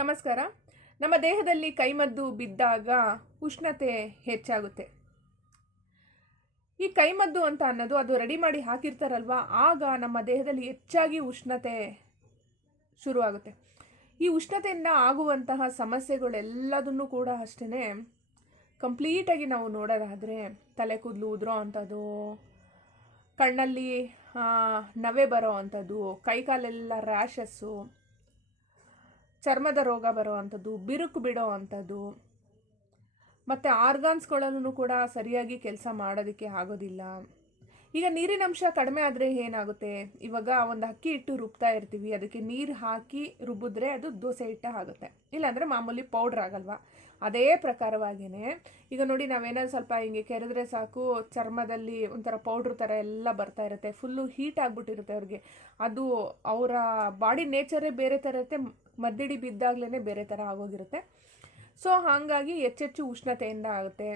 ನಮಸ್ಕಾರ. ನಮ್ಮ ದೇಹದಲ್ಲಿ ಕೈಮದ್ದು ಬಿದ್ದಾಗ ಉಷ್ಣತೆ ಹೆಚ್ಚಾಗುತ್ತೆ. ಈ ಕೈಮದ್ದು ಅಂತ ಅನ್ನೋದು ಅದು ರೆಡಿ ಮಾಡಿ ಹಾಕಿರ್ತಾರಲ್ವಾ, ಆಗ ನಮ್ಮ ದೇಹದಲ್ಲಿ ಹೆಚ್ಚಾಗಿ ಉಷ್ಣತೆ ಶುರುವಾಗುತ್ತೆ. ಈ ಉಷ್ಣತೆಯಿಂದ ಆಗುವಂತಹ ಸಮಸ್ಯೆಗಳೆಲ್ಲದನ್ನು ಕೂಡ ಅಷ್ಟೇ ಕಂಪ್ಲೀಟಾಗಿ ನಾವು ನೋಡೋದಾದರೆ ತಲೆ ಕೂದಲು ಉದುರೋ ಅಂಥದ್ದು, ಕಣ್ಣಲ್ಲಿ ನವೆ ಬರೋ ಅಂಥದ್ದು, ಕೈಕಾಲೆಲ್ಲ ರ್ಯಾಷಸ್ಸು, ಚರ್ಮದ ರೋಗ ಬರೋ ಅಂಥದ್ದು, ಬಿರುಕು ಬಿಡೋ ಅಂಥದ್ದು, ಮತ್ತು ಆರ್ಗಾನ್ಸ್ಗಳಲ್ಲೂ ಕೂಡ ಸರಿಯಾಗಿ ಕೆಲಸ ಮಾಡೋದಕ್ಕೆ ಆಗೋದಿಲ್ಲ. ಈಗ ನೀರಿನಂಶ ಕಡಿಮೆ ಆದರೆ ಏನಾಗುತ್ತೆ, ಇವಾಗ ಒಂದು ಅಕ್ಕಿ ಹಿಟ್ಟು ರುಬ್ತಾ ಇರ್ತೀವಿ, ಅದಕ್ಕೆ ನೀರು ಹಾಕಿ ರುಬ್ಬಿದ್ರೆ ಅದು ದೋಸೆ ಹಿಟ್ಟು ಆಗುತ್ತೆ, ಇಲ್ಲಾಂದರೆ ಮಾಮೂಲಿ ಪೌಡ್ರ್ ಆಗಲ್ವಾ. ಅದೇ ಪ್ರಕಾರವಾಗಿಯೇ ಈಗ ನೋಡಿ, ನಾವೇನಾದ್ರು ಸ್ವಲ್ಪ ಹಿಂಗೆ ಕೆರೆದ್ರೆ ಸಾಕು, ಚರ್ಮದಲ್ಲಿ ಒಂಥರ ಪೌಡ್ರ್ ಥರ ಎಲ್ಲ ಬರ್ತಾ ಇರುತ್ತೆ, ಫುಲ್ಲು ಹೀಟ್ ಆಗಿಬಿಟ್ಟಿರುತ್ತೆ ಅವ್ರಿಗೆ. ಅದು ಅವರ ಬಾಡಿ ನೇಚರೇ ಬೇರೆ ಥರ ಇರುತ್ತೆ, ಮದ್ದಿಡಿ ಬಿದ್ದಾಗಲೇ ಬೇರೆ ಥರ ಆಗೋಗಿರುತ್ತೆ. ಸೊ ಹಾಗಾಗಿ ಹೆಚ್ಚೆಚ್ಚು ಉಷ್ಣತೆಯಿಂದ ಆಗುತ್ತೆ.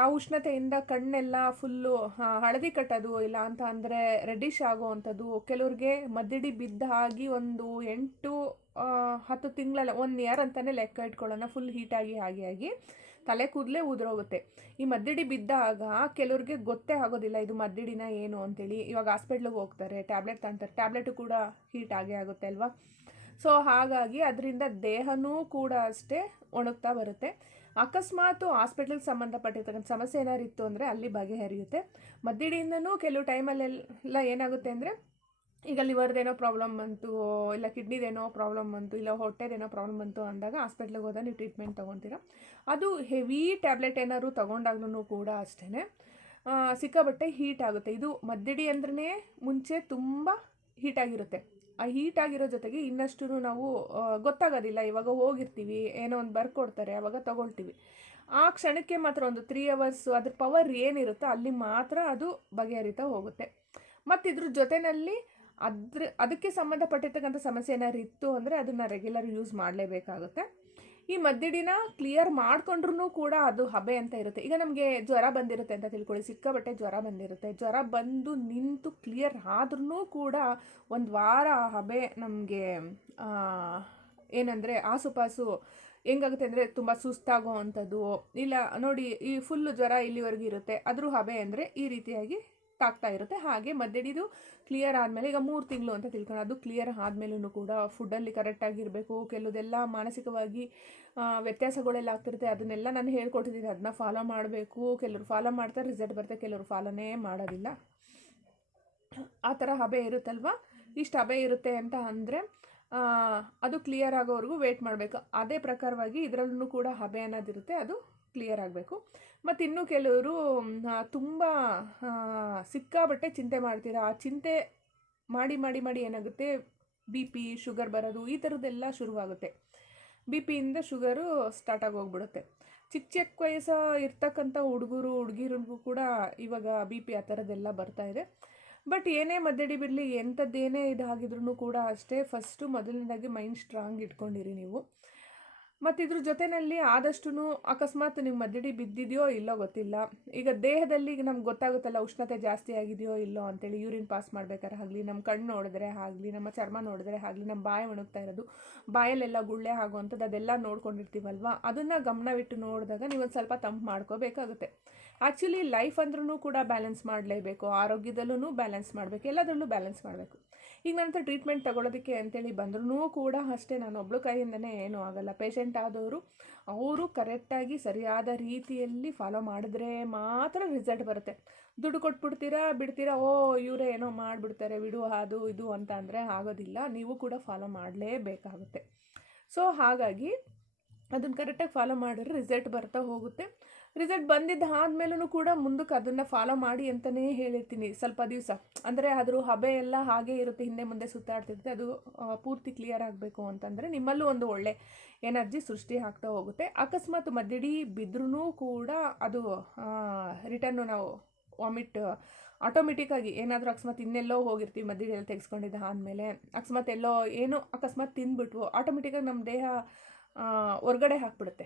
ಆ ಉಷ್ಣತೆಯಿಂದ ಕಣ್ಣೆಲ್ಲ ಫುಲ್ಲು ಹಳದಿ ಕಟ್ಟೋದು, ಇಲ್ಲ ಅಂತ ಅಂದರೆ ರೆಡ್ಡಿಶ್ ಆಗೋವಂಥದ್ದು. ಕೆಲವ್ರಿಗೆ ಮದ್ದಿಡಿ ಬಿದ್ದ ಆಗಿ ಒಂದು 8-10 ತಿಂಗಳಲ್ಲ, 1 ಇಯರ್ ಅಂತಲೇ ಲೆಕ್ಕ ಇಟ್ಕೊಳ್ಳೋಣ, ಫುಲ್ ಹೀಟಾಗಿ ಆಗಿ ತಲೆ ಕೂದಲೇ ಉದುರೋಗುತ್ತೆ. ಈ ಮದ್ದಿಡಿ ಬಿದ್ದಾಗ ಕೆಲವ್ರಿಗೆ ಗೊತ್ತೇ ಆಗೋದಿಲ್ಲ ಇದು ಮದ್ದಿಡಿನ ಏನು ಅಂತೇಳಿ. ಇವಾಗ ಹಾಸ್ಪಿಟ್ಲಿಗೆ ಹೋಗ್ತಾರೆ, ಟ್ಯಾಬ್ಲೆಟ್ ತಗೊಳ್ತಾರೆ, ಟ್ಯಾಬ್ಲೆಟು ಕೂಡ ಹೀಟ್ ಆಗುತ್ತೆ ಅಲ್ವಾ. ಸೊ ಹಾಗಾಗಿ ಅದರಿಂದ ದೇಹನೂ ಕೂಡ ಅಷ್ಟೇ ಒಣಗ್ತಾ ಬರುತ್ತೆ. ಅಕಸ್ಮಾತ್ ಹಾಸ್ಪಿಟ್ಲಿಗೆ ಸಂಬಂಧಪಟ್ಟಿರ್ತಕ್ಕಂಥ ಸಮಸ್ಯೆ ಏನಾದ್ರು ಇತ್ತು ಅಂದರೆ ಅಲ್ಲಿ ಬಗೆಹರಿಯುತ್ತೆ. ಮದ್ದಿಡಿಯಿಂದನೂ ಕೆಲವು ಟೈಮಲ್ಲೆಲ್ಲ ಏನಾಗುತ್ತೆ ಅಂದರೆ, ಈಗ ಲಿವರ್ದೇನೋ ಪ್ರಾಬ್ಲಮ್ ಬಂತು, ಇಲ್ಲ ಕಿಡ್ನಿದೇನೋ ಪ್ರಾಬ್ಲಮ್ ಬಂತು, ಇಲ್ಲ ಹೊಟ್ಟೆದೇನೋ ಪ್ರಾಬ್ಲಮ್ ಬಂತು ಅಂದಾಗ ಹಾಸ್ಪಿಟ್ಲಿಗೆ ಹೋದಾಗ ನೀವು ಟ್ರೀಟ್ಮೆಂಟ್ ತೊಗೊತೀರ. ಅದು ಹೆವಿ ಟ್ಯಾಬ್ಲೆಟ್ ಏನಾದ್ರು ತೊಗೊಂಡಾಗ್ಲೂ ಕೂಡ ಅಷ್ಟೇ ಸಿಕ್ಕಾಬಟ್ಟೆ ಹೀಟ್ ಆಗುತ್ತೆ. ಇದು ಮದ್ದಿಡಿ ಅಂದ್ರೆ ಮುಂಚೆ ತುಂಬ ಹೀಟಾಗಿರುತ್ತೆ. ಆ ಹೀಟಾಗಿರೋ ಜೊತೆಗೆ ಇನ್ನಷ್ಟು ನಾವು ಗೊತ್ತಾಗೋದಿಲ್ಲ. ಇವಾಗ ಹೋಗಿರ್ತೀವಿ, ಏನೋ ಒಂದು ಬರ್ಕೊಡ್ತಾರೆ, ಅವಾಗ ತೊಗೊಳ್ತೀವಿ. ಆ ಕ್ಷಣಕ್ಕೆ ಮಾತ್ರ ಒಂದು 3 hours ಅದ್ರ ಪವರ್ ಏನಿರುತ್ತೋ ಅಲ್ಲಿ ಮಾತ್ರ ಅದು ಬಗೆಹರಿತಾ ಹೋಗುತ್ತೆ. ಮತ್ತು ಇದ್ರ ಜೊತೆಯಲ್ಲಿ ಅದಕ್ಕೆ ಸಂಬಂಧಪಟ್ಟಿರ್ತಕ್ಕಂಥ ಸಮಸ್ಯೆ ಏನಾದ್ರು ಇತ್ತು ಅಂದರೆ ಅದನ್ನು ರೆಗ್ಯುಲರ್ ಯೂಸ್ ಮಾಡಲೇಬೇಕಾಗುತ್ತೆ. ಈ ಮದ್ದಿಡಿನ ಕ್ಲಿಯರ್ ಮಾಡ್ಕೊಂಡ್ರೂ ಕೂಡ ಅದು ಹಬೆ ಅಂತ ಇರುತ್ತೆ. ಈಗ ನಮಗೆ ಜ್ವರ ಬಂದಿರುತ್ತೆ ಅಂತ ತಿಳ್ಕೊಳ್ಳಿ, ಸಿಕ್ಕಾಬಟ್ಟೆ ಜ್ವರ ಬಂದಿರುತ್ತೆ, ಜ್ವರ ಬಂದು ನಿಂತು ಕ್ಲಿಯರ್ ಆದ್ರೂ ಕೂಡ 1 ವಾರ ಹಬೆ ನಮಗೆ ಏನಂದರೆ ಆಸುಪಾಸು ಹೆಂಗಾಗುತ್ತೆ ಅಂದರೆ ತುಂಬ ಸುಸ್ತಾಗೋ ಅಂಥದ್ದು. ಇಲ್ಲ ನೋಡಿ, ಈ ಫುಲ್ಲು ಜ್ವರ ಇಲ್ಲಿವರೆಗೂ ಇರುತ್ತೆ, ಅದ್ರ ಹಬೆ ಅಂದರೆ ಈ ರೀತಿಯಾಗಿ ತಾಗ್ತಾ ಇರುತ್ತೆ. ಹಾಗೆ ಮದ್ದಿಡಿದು ಕ್ಲಿಯರ್ ಆದಮೇಲೆ, ಈಗ 3 ತಿಂಗಳು ಅಂತ ತಿಳ್ಕೊಂಡು, ಅದು ಕ್ಲಿಯರ್ ಆದಮೇಲೂ ಕೂಡ ಫುಡ್ಡಲ್ಲಿ ಕರೆಕ್ಟಾಗಿರಬೇಕು. ಕೆಲವುದೆಲ್ಲ ಮಾನಸಿಕವಾಗಿ ವ್ಯತ್ಯಾಸಗಳೆಲ್ಲ ಆಗ್ತಿರುತ್ತೆ, ಅದನ್ನೆಲ್ಲ ನಾನು ಹೇಳ್ಕೊಟ್ಟಿದ್ದೀನಿ, ಅದನ್ನ ಫಾಲೋ ಮಾಡಬೇಕು. ಕೆಲವರು ಫಾಲೋ ಮಾಡ್ತಾರೆ, ರಿಸಲ್ಟ್ ಬರುತ್ತೆ, ಕೆಲವರು ಫಾಲೋನೇ ಮಾಡೋದಿಲ್ಲ. ಆ ಥರ ಹಬೆ ಇರುತ್ತಲ್ವ, ಇಷ್ಟು ಹಬೆ ಇರುತ್ತೆ ಅಂತ ಅಂದರೆ ಅದು ಕ್ಲಿಯರ್ ಆಗೋವರೆಗೂ ವೇಟ್ ಮಾಡಬೇಕು. ಅದೇ ಪ್ರಕಾರವಾಗಿ ಇದರಲ್ಲೂ ಕೂಡ ಹಬೆ ಅನ್ನೋದಿರುತ್ತೆ, ಅದು ಕ್ಲಿಯರ್ ಆಗಬೇಕು. ಮತ್ತು ಇನ್ನೂ ಕೆಲವರು ತುಂಬ ಸಿಕ್ಕಾಬಟ್ಟೆ ಚಿಂತೆ ಮಾಡ್ತೀರಾ. ಆ ಚಿಂತೆ ಮಾಡಿ ಮಾಡಿ ಮಾಡಿ ಏನಾಗುತ್ತೆ, BP, ಶುಗರ್ ಬರೋದು, ಈ ಥರದ್ದೆಲ್ಲ ಶುರುವಾಗುತ್ತೆ. BP ಯಿಂದ ಶುಗರು ಸ್ಟಾರ್ಟ್ ಆಗೋಗ್ಬಿಡುತ್ತೆ. ಚಿಕ್ಕ ವಯಸ್ಸು ಇರ್ತಕ್ಕಂಥ ಹುಡುಗಿರಿಗೂ ಕೂಡ ಇವಾಗ BP ಆ ಥರದ್ದೆಲ್ಲ ಬರ್ತಾ ಇದೆ. ಬಟ್ ಏನೇ ಮದ್ದಿಡಿ ಬಿಡಲಿ, ಎಂಥದ್ದೇನೇ ಇದಾಗಿದ್ರೂ ಕೂಡ ಅಷ್ಟೇ, ಫಸ್ಟು ಮೊದಲನೇದಾಗಿ ಮೈಂಡ್ ಸ್ಟ್ರಾಂಗ್ ಇಟ್ಕೊಂಡಿರಿ ನೀವು. ಮತ್ತು ಇದ್ರ ಜೊತೆಯಲ್ಲಿ ಆದಷ್ಟು ಅಕಸ್ಮಾತ್ ನೀವು ಮದ್ದಿಡಿ ಬಿದ್ದಿದೆಯೋ ಇಲ್ಲೋ ಗೊತ್ತಿಲ್ಲ, ಈಗ ದೇಹದಲ್ಲಿ ಈಗ ನಮ್ಗೆ ಗೊತ್ತಾಗುತ್ತಲ್ಲ ಉಷ್ಣತೆ ಜಾಸ್ತಿ ಆಗಿದೆಯೋ ಇಲ್ಲೋ ಅಂತೇಳಿ. ಯೂರಿನ್ ಪಾಸ್ ಮಾಡ್ಬೇಕಾದ್ರೆ ಆಗಲಿ, ನಮ್ಮ ಕಣ್ಣು ನೋಡಿದ್ರೆ ಆಗಲಿ, ನಮ್ಮ ಚರ್ಮ ನೋಡಿದ್ರೆ ಆಗಲಿ, ನಮ್ಮ ಬಾಯಿ ಒಣಗ್ತಾ ಇರೋದು, ಬಾಯಲ್ಲೆಲ್ಲ ಗುಳ್ಳೆ ಆಗುವಂಥದ್ದು, ಅದೆಲ್ಲ ನೋಡ್ಕೊಂಡಿರ್ತೀವಲ್ವ, ಅದನ್ನು ಗಮನವಿಟ್ಟು ನೋಡಿದಾಗ ನೀವು ಒಂದು ಸ್ವಲ್ಪ ತಂಪು ಮಾಡ್ಕೋಬೇಕಾಗುತ್ತೆ. ಆ್ಯಕ್ಚುಲಿ ಲೈಫ್ ಅಂದ್ರೂ ಕೂಡ ಬ್ಯಾಲೆನ್ಸ್ ಮಾಡಲೇಬೇಕು, ಆರೋಗ್ಯದಲ್ಲೂ ಬ್ಯಾಲೆನ್ಸ್ ಮಾಡಬೇಕು, ಎಲ್ಲದರಲ್ಲೂ ಬ್ಯಾಲೆನ್ಸ್ ಮಾಡಬೇಕು. ಈಗ ನನ್ನ ಹತ್ರ ಟ್ರೀಟ್ಮೆಂಟ್ ತೊಗೊಳೋದಕ್ಕೆ ಅಂತೇಳಿ ಬಂದ್ರೂ ಕೂಡ ಅಷ್ಟೇ, ನಾನು ಒಬ್ಳು ಕೈಯಿಂದನೇ ಏನೂ ಆಗೋಲ್ಲ. ಪೇಷಂಟ್ ಆದವರು ಅವರು ಕರೆಕ್ಟಾಗಿ ಸರಿಯಾದ ರೀತಿಯಲ್ಲಿ ಫಾಲೋ ಮಾಡಿದ್ರೆ ಮಾತ್ರ ರಿಸಲ್ಟ್ ಬರುತ್ತೆ. ದುಡ್ಡು ಕೊಟ್ಬಿಡ್ತೀರಾ, ಬಿಡ್ತೀರಾ, ಇವರೇ ಏನೋ ಮಾಡಿಬಿಡ್ತಾರೆ ಬಿಡು, ಅದು ಇದು ಅಂತ ಅಂದರೆ ಆಗೋದಿಲ್ಲ. ನೀವು ಕೂಡ ಫಾಲೋ ಮಾಡಲೇಬೇಕಾಗುತ್ತೆ. ಸೊ ಹಾಗಾಗಿ ಅದನ್ನು ಕರೆಕ್ಟಾಗಿ ಫಾಲೋ ಮಾಡಿದ್ರೆ ರಿಸಲ್ಟ್ ಬರ್ತಾ ಹೋಗುತ್ತೆ. ರಿಸಲ್ಟ್ ಬಂದಿದ್ದಾದ್ಮೇಲೂ ಕೂಡ ಮುಂದಕ್ಕೆ ಅದನ್ನು ಫಾಲೋ ಮಾಡಿ ಅಂತಲೇ ಹೇಳಿರ್ತೀನಿ ಸ್ವಲ್ಪ ದಿವಸ. ಅಂದರೆ ಅದ್ರ ಹಬೆ ಎಲ್ಲ ಹಾಗೇ ಇರುತ್ತೆ, ಹಿಂದೆ ಮುಂದೆ ಸುತ್ತಾಡ್ತಿರುತ್ತೆ. ಅದು ಪೂರ್ತಿ ಕ್ಲಿಯರ್ ಆಗಬೇಕು ಅಂತಂದರೆ ನಿಮ್ಮಲ್ಲೂ ಒಂದು ಒಳ್ಳೆ ಎನರ್ಜಿ ಸೃಷ್ಟಿ ಆಗ್ತಾ ಹೋಗುತ್ತೆ. ಅಕಸ್ಮಾತ್ ಮದ್ದಿಡಿ ಬಿದ್ದರೂ ಕೂಡ ಅದು ರಿಟರ್ನು ನಾವು ವಾಮಿಟ್ ಆಟೋಮೆಟಿಕ್ಕಾಗಿ ಏನಾದರೂ ಅಕಸ್ಮಾತ್ ಇನ್ನೆಲ್ಲೋ ಹೋಗಿರ್ತೀವಿ, ಮದ್ದಿಡಿ ಎಲ್ಲ ತೆಗೆಸ್ಕೊಂಡಿದ್ದ ಆದಮೇಲೆ ಅಕಸ್ಮಾತ್ ಎಲ್ಲೋ ಏನೋ ಅಕಸ್ಮಾತ್ ತಿಂದ್ಬಿಟ್ವು, ಆಟೋಮೆಟಿಕ್ಕಾಗಿ ನಮ್ಮ ದೇಹ ಹೊರ್ಗಡೆ ಹಾಕ್ಬಿಡುತ್ತೆ.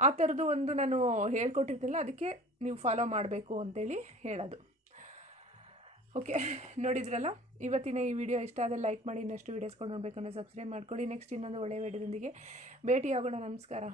ಆ ಥರದ್ದು ಒಂದು ನಾನು ಹೇಳ್ಕೊಟ್ಟಿರ್ತಿಲ್ಲ, ಅದಕ್ಕೆ ನೀವು ಫಾಲೋ ಮಾಡಬೇಕು ಅಂತೇಳಿ ಹೇಳೋದು. ಓಕೆ, ನೋಡಿದ್ರಲ್ಲ. ಇವತ್ತಿನ ಈ ವಿಡಿಯೋ ಇಷ್ಟ ಆದರೆ ಲೈಕ್ ಮಾಡಿ, ಇನ್ನಷ್ಟು ವೀಡಿಯೋಸ್ಕೊಂಡು ನೋಡಬೇಕು ಅಂದರೆ ಸಬ್ಸ್ಕ್ರೈಬ್ ಮಾಡ್ಕೊಳ್ಳಿ. ನೆಕ್ಸ್ಟ್ ಇನ್ನೊಂದು ಒಳ್ಳೆಯ ವಿಡಿಯೋದೊಂದಿಗೆ ಭೇಟಿಯಾಗೋಣ. ನಮಸ್ಕಾರ.